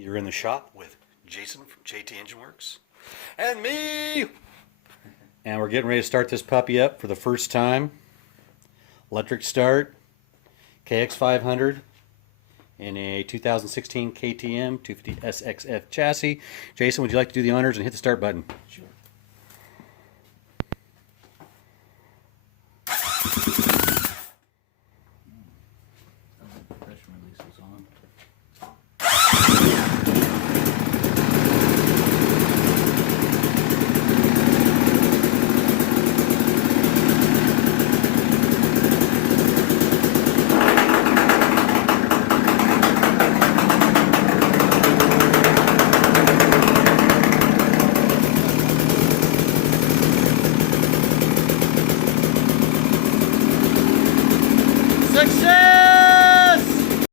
You're in the shop with Jason from JT Engine Works and me. And we're getting ready to start this puppy up for the first time. Electric start, KX500 in a 2016 KTM 250 SXF chassis. Jason, would you like to do the honors and hit the start button? Sure.